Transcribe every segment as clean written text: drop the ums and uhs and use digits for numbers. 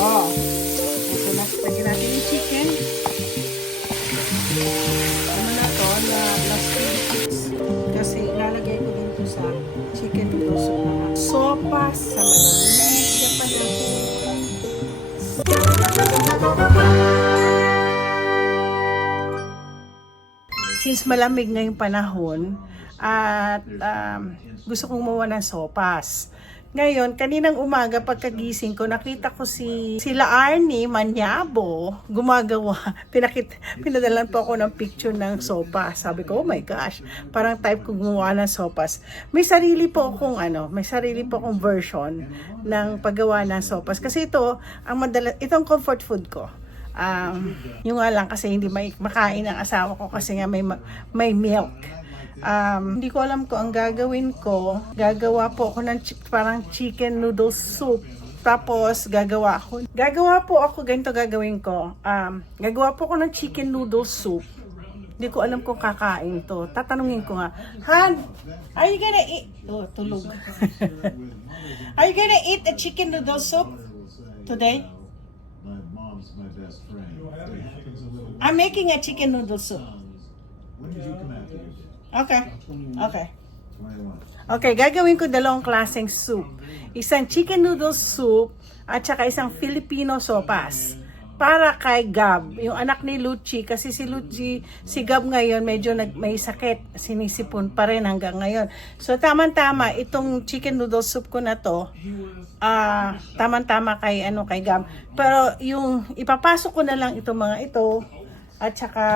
Oh, ito na. Lagyan natin yung chicken. Ano na to? Last minutes. Kasi ilalagay ko dito sa chicken noodle soup na sopas sa malamig na panahon. Since malamig ngayong panahon at gusto kong gumawa ng sopas. Ngayon, kaninang umaga pagkagising ko, nakita ko sila Arnie Manyabo gumagawa. Pinadalan po ako ng picture ng sopas. Sabi ko, oh my gosh, parang type ko gumawa ng sopas. May sarili po akong version ng paggawa ng sopas. Kasi itong comfort food ko. Yung nga lang kasi hindi makain ang asawa ko kasi nga may milk. Hindi ko alam kung ang gagawin ko. Gagawa po ako ng parang chicken noodle soup. Tapos gagawa po ako ganito gagawin ko. Gagawa po ako ng chicken noodle soup. Hindi ko alam kung kakain to. Tatanungin ko nga, Han, are you gonna eat? Oh, tulog. Are you gonna eat a chicken noodle soup today? My best friend. I'm making a chicken noodle soup. When did you come out here? Okay. 21. Okay, gagawin ko dalawang klaseng soup. Isang chicken noodle soup at saka isang Filipino sopas. Para kay Gab, yung anak ni Lucci, kasi si Gab ngayon medyo may sakit, sinisipon pa rin hanggang ngayon. So tama-tama itong chicken noodle soup ko na to. Tama-tama kay Gab. Pero yung ipapasok ko na lang itong mga ito at saka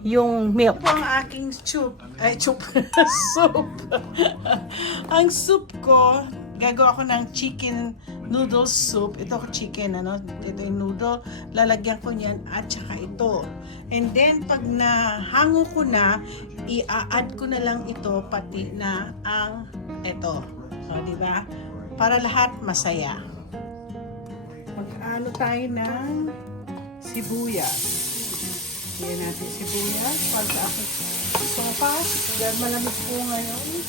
yung milk. Ito ang aking soup. Soup. Ang soup ko, gagawa ko ng chicken noodle soup. Ito chicken, ito yung noodle. Lalagyan ko niyan at saka ito. And then, pag nahango ko na, i-add ko na lang ito, pati na ang ito. So, di ba? Para lahat masaya. Mag-ano tayo ng sibuyas. Yan natin sibuyas para sa aking sopas. Dahil malamig po ngayon.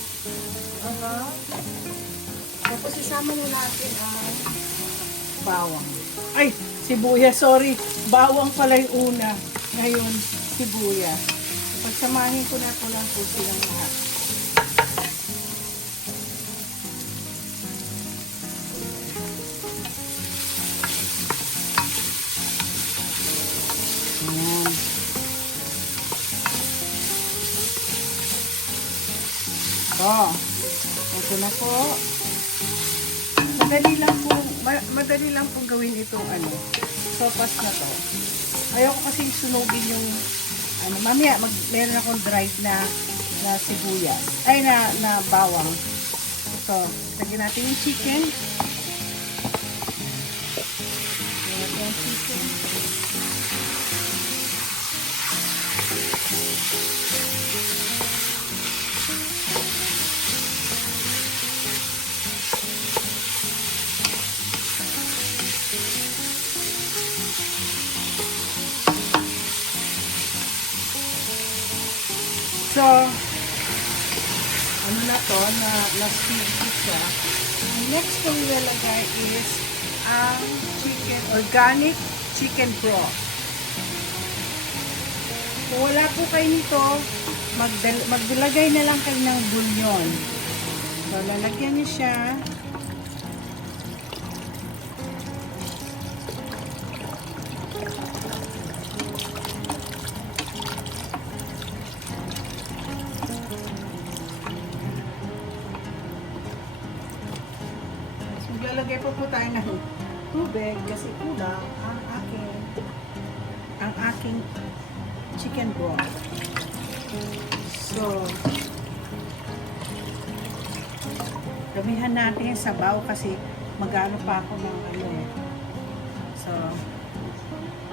Tapos isama na natin ang bawang. Ay, sibuyas, sorry. Bawang pala yung una. Ngayon, sibuyas. Pagsamahin ko na lang po silang lahat. Ayan. Ito na po. Madali lang po gawin itong sopas na to. Ayoko kasi sunugin yung mamaya meron akong dried na sibuyas. Ay na bawang. So, lagyan natin yung chicken. Lagyan yung chicken. So, na-steam siya. Ang next kong ilalagay is ang organic chicken broth. Kung wala po kayo nito, magdalagay na lang kayo ng bouillon. So, lalagyan niyo siya. Maglalagay po tayo ng tubig kasi kulang ang aking chicken broth. So, damihan natin yung sabaw kasi mag-ano pa ako ng So,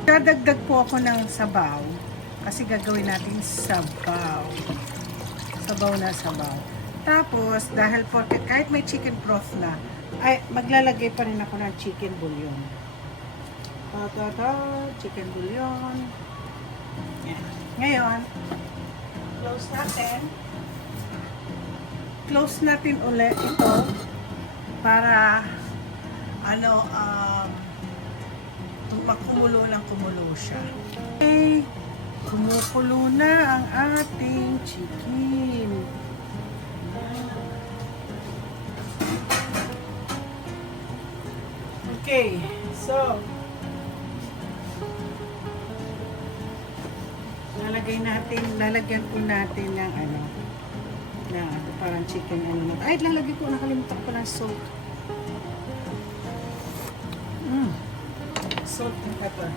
dadagdag po ako ng sabaw kasi gagawin natin sabaw. Sabaw na sabaw. Tapos, dahil kahit may chicken broth na, ay maglalagay pa rin ako ng chicken bouillon. Chicken bouillon. Yan. Ngayon, close natin ulit ito para kumulo ng kumulo siya. Okay, kumukulo na ang ating chicken. Okay, so lalagyan ko natin ng parang chicken ay, lalagyan ko, nakalimutan ko ng salt. Salt and pepper.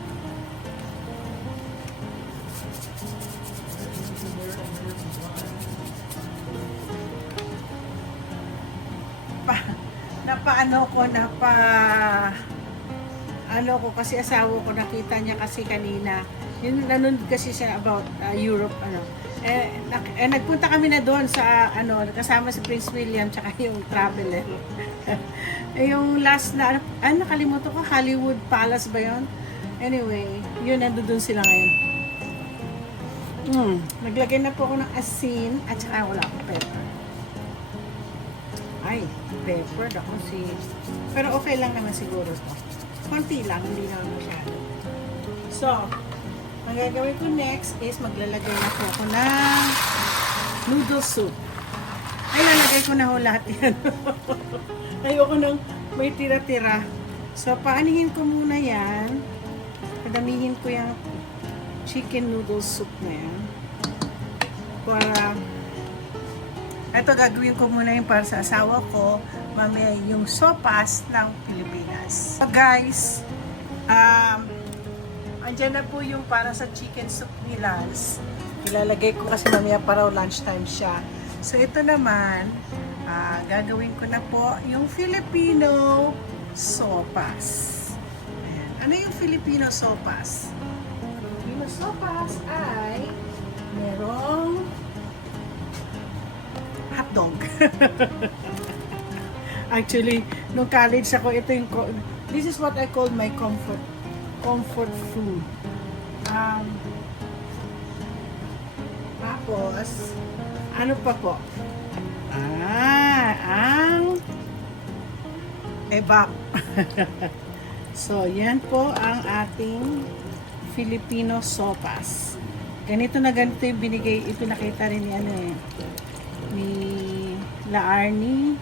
Kasi asawa ko, nakita niya kasi kanina, yun, nanonood kasi siya about Europe, nagpunta kami na doon sa, kasama si Prince William, tsaka yung traveler. Yung last na, nakalimutan ko, Hollywood Palace ba yun? Anyway, yun, nandun sila ngayon. Naglagay na po ako ng asin, at saka wala akong pepper. Ay, pepper ako pero okay lang naman siguro to. Konti lang, hindi naman masyado. So, ang gagawin ko next is maglalagay na po ako ng noodle soup. Ay, lalagay ko na ho lahat yan. Ayoko nang may tira-tira. So, paanihin ko muna yan. Padamihin ko yung chicken noodle soup na yan. Para, ito gagawin ko muna yung para sa asawa ko. Mamaya yung sopas ng Pilipinas. So, guys, andyan na po yung para sa chicken soup ni Lance. Ilalagay ko kasi mamaya para lunchtime siya. So, ito naman, gagawin ko na po yung Filipino sopas. Ayan. Ano yung Filipino sopas? Filipino sopas ay merong hotdog. Actually, nung college ako, this is what I call my comfort food. Tapos, ano pa po? Ang ebak. So, yan po ang ating Filipino sopas. Ganito yung binigay, ito nakita rin ni La Arnie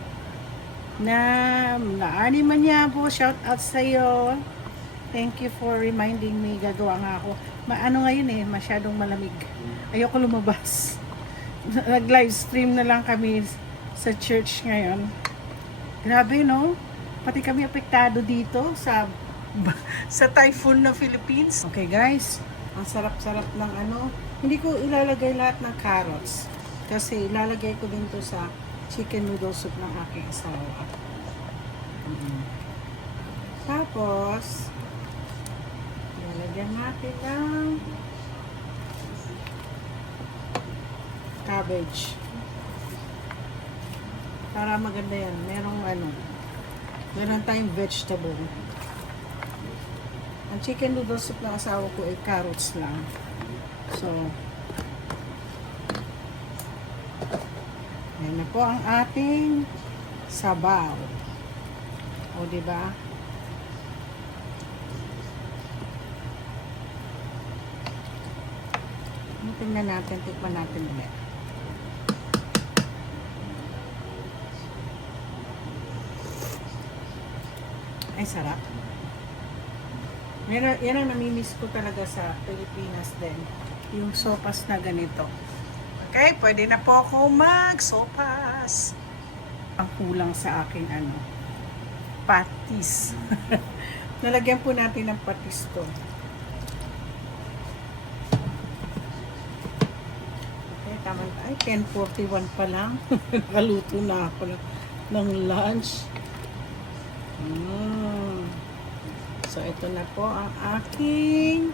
Maniabo, shout out sa iyo. Thank you for reminding me. Gagawa nga ako. Ngayon masyadong malamig. Ayoko lumabas. Nag-live stream na lang kami sa church ngayon. Grabe, no? Pati kami apektado dito sa typhoon ng Philippines. Okay, guys. Ang sarap-sarap ng Hindi ko ilalagay lahat ng carrots. Kasi ilalagay ko din to sa chicken noodle soup ng aking asawa. Tapos, ilalagyan natin ng cabbage. Para maganda yan. Meron tayong vegetable. Ang chicken noodle soup ng asawa ko ay carrots lang. So, yan na po ang ating sabaw. O, diba? Tingnan natin, tikman natin ulit. Ay, sarap. Yan ang namimiss ko talaga sa Pilipinas din. Yung sopas na ganito. Okay, pwede na po ako mag-sopas. Ang kulang sa akin, patis. Nalagyan po natin ng patis to. Okay, tama. Ay, 10:41 pa lang. Nakaluto na ako ng lunch. So, ito na po ang aking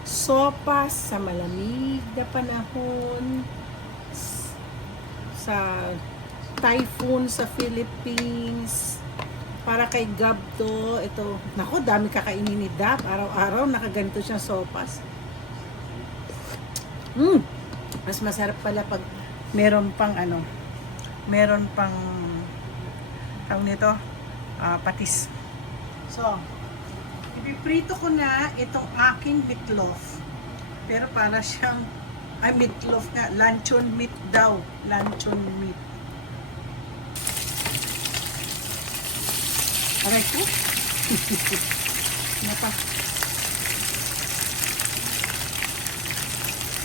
sopas sa malamig na panahon, sa typhoon sa Philippines. Para kay Gab to, ito, naku, dami kakainin ni Dap. Araw-araw, nakaganito siyang sopas. Mas masarap pala pag meron pang tawag nito, patis. So, ipiprito ko na itong aking meatloaf. Pero para siyang, ay meatloaf nga, luncheon meat daw. Luncheon meat. Aray ko. Ano pa?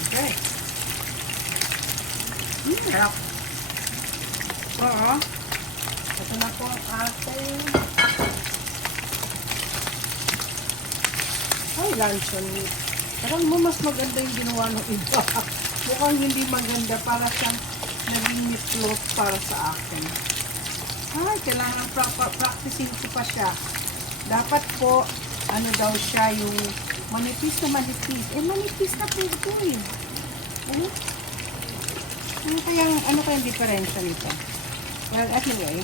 Okay. Harap. Oo. Ito na po ang ating luncheon meat. Parang mo mas maganda yung ginawa ng iba. Mukhang hindi maganda para siyang naging meatloaf para sa akin. Ay, kailangan practicing ko pa siya. Dapat po, ano daw siya, yung manipis na manipis. Eh, manipis na po ito eh. Ano kayang diferensya nito? Well, anyway,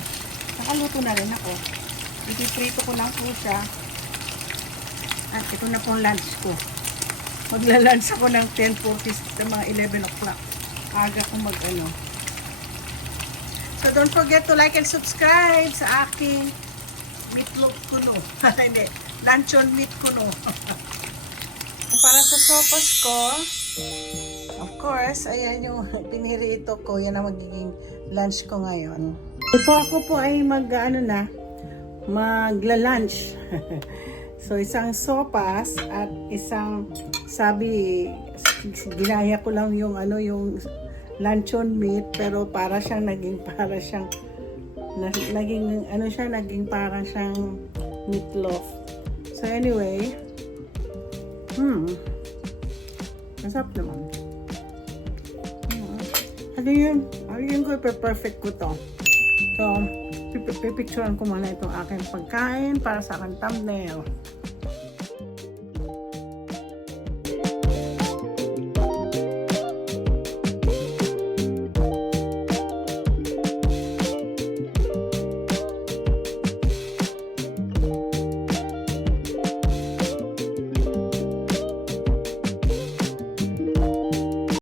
nakaluto na rin ako. Ipiprito ko lang po siya. At ito na pong lunch ko. Magla-lunch ako ng 10:40 sa mga 11 o'clock. Aga ko mag-ano. So don't forget to like and subscribe sa aking meatloaf kuno. Hindi, luncheon meat kuno. Para sa sopas ko, of course, ayan yung pinirito ko. Yan ang magiging lunch ko ngayon. Ako po ay magla-lunch. So, isang sopas at isang, ginaya ko lang yung luncheon meat, pero naging parang siyang meatloaf. So, anyway, masarap naman. Ayun ko, perfect ko to. So, pipicturean ko muna itong aking pagkain para sa aking thumbnail.